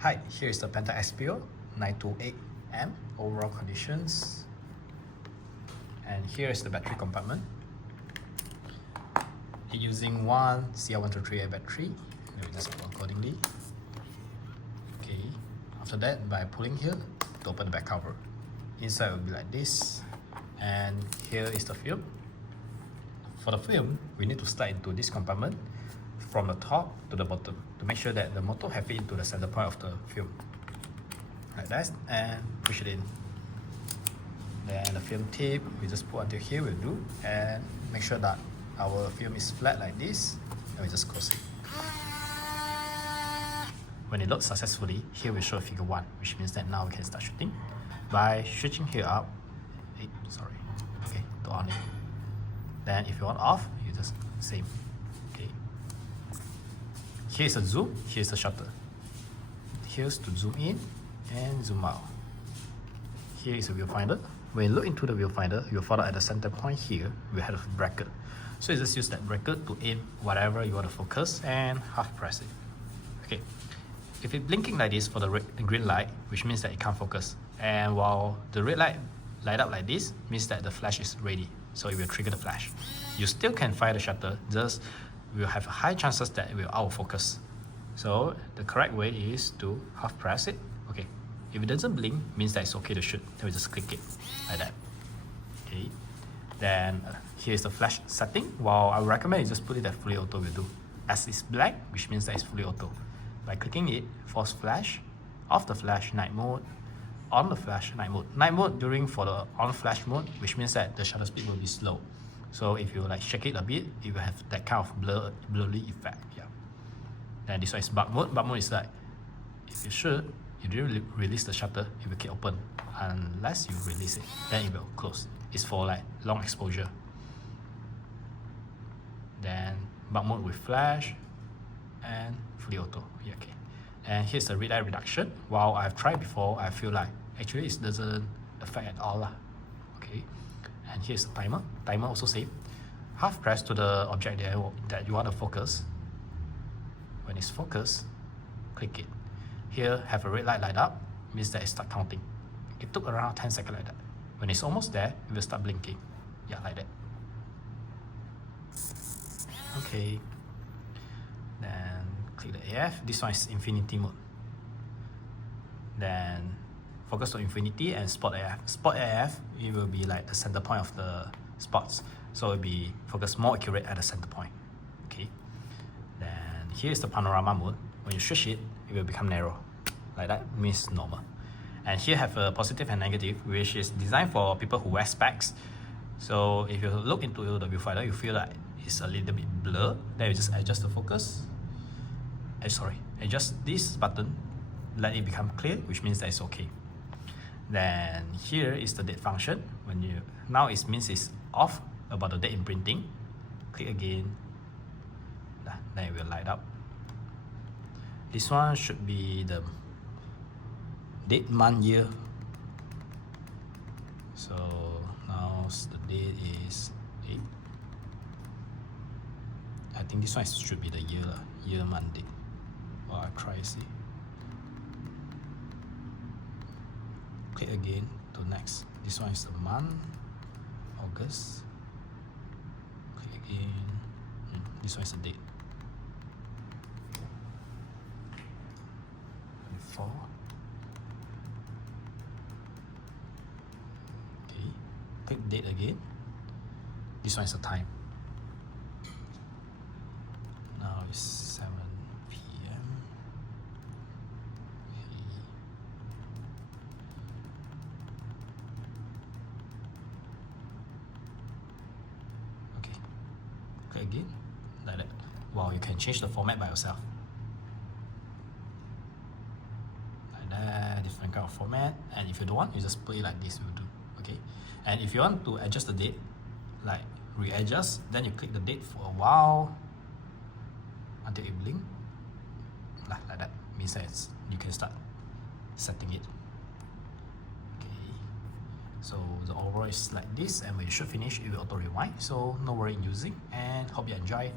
Hi, here is the Pentax ESPIO 928M overall conditions, and here is the battery compartment. Using one CR123A battery, we just put accordingly. Okay, after that, by pulling here to open the back cover, inside will be like this, and here is the film. For the film, we need to slide into this compartment from the top to the bottom to make sure that the motor have fit into the center point of the film, like that, and push it in. Then the film tip, we just put until here will do, and make sure that our film is flat like this, and we just close it. When it loads successfully, here we show figure 1, which means that now we can start shooting by switching here up, to on it. Then if you want off, you just same. Okay. Here's a zoom, here's the shutter. Here's to zoom in and zoom out. Here is a viewfinder. When you look into the viewfinder, you'll find out at the center point here, we have a bracket. So you just use that bracket to aim whatever you want to focus and half press it. Okay. If it's blinking like this for the green light, which means that it can't focus. And while the red light light up like this, means that the flash is ready. So it will trigger the flash. You still can fire the shutter, just will have high chances that it will out of focus. So the correct way is to half press it. Okay. If it doesn't blink, means that it's okay to shoot. Then we just click it like that. Okay. Then here's the flash setting. While I would recommend you just put it at fully auto will do. As it's black, which means that it's fully auto. By clicking it, force flash, off the flash, night mode, on the flash, night mode. Night mode during for the on flash mode, which means that the shutter speed will be slow. So if you like shake it a bit, it will have that kind of blurry effect. Yeah. Then this one is bug mode. Bug mode is like, if you shoot, you didn't release the shutter, it will keep open. Unless you release it, then it will close. It's for like long exposure. Then bug mode with flash and fully auto. Yeah, okay. And here's the red eye reduction. While I've tried before, I feel like actually it doesn't affect at all. Okay. And here's the timer. Timer also same. Half press to the object that you want to focus. When it's focused, click it. Here have a red light light up, means that it start counting. It took around 10 seconds like that. When it's almost there, it will start blinking. Yeah, like that. Okay. Then click the AF. This one is infinity mode. Then focus to infinity and spot AF. Spot AF, it will be like the center point of the spots. So it will be focused more accurate at the center point. Okay. Then here is the panorama mode. When you switch it, it will become narrow. Like that means normal. And here have a positive and negative, which is designed for people who wear specs. So if you look into the viewfinder, you feel like it's a little bit blur. Then you just adjust the focus. Adjust this button, let it become clear, which means that it's okay. Then here is the date function. When you now it means it's off about the date imprinting. Click again. Then it will light up. This one should be the date, month, year. So now the date is 8. I think this one should be the year, year, month, date. Well, I'll try to see. Click again to next. This one is the month, August. Click again. This one is the date. 24. Okay. Click date again. This one is the time. Now it's 7 p.m. Okay. Click again. Like that. Wow, you can change the format by yourself. Different kind of format, and if you don't want, you just put it like this will do. Okay. And if you want to adjust the date, like readjust, then you click the date for a while until it blink, like that. Means that you can start setting it. Okay. So the overall is like this, and when you should finish, it will auto rewind. So no worry in using, and hope you enjoy.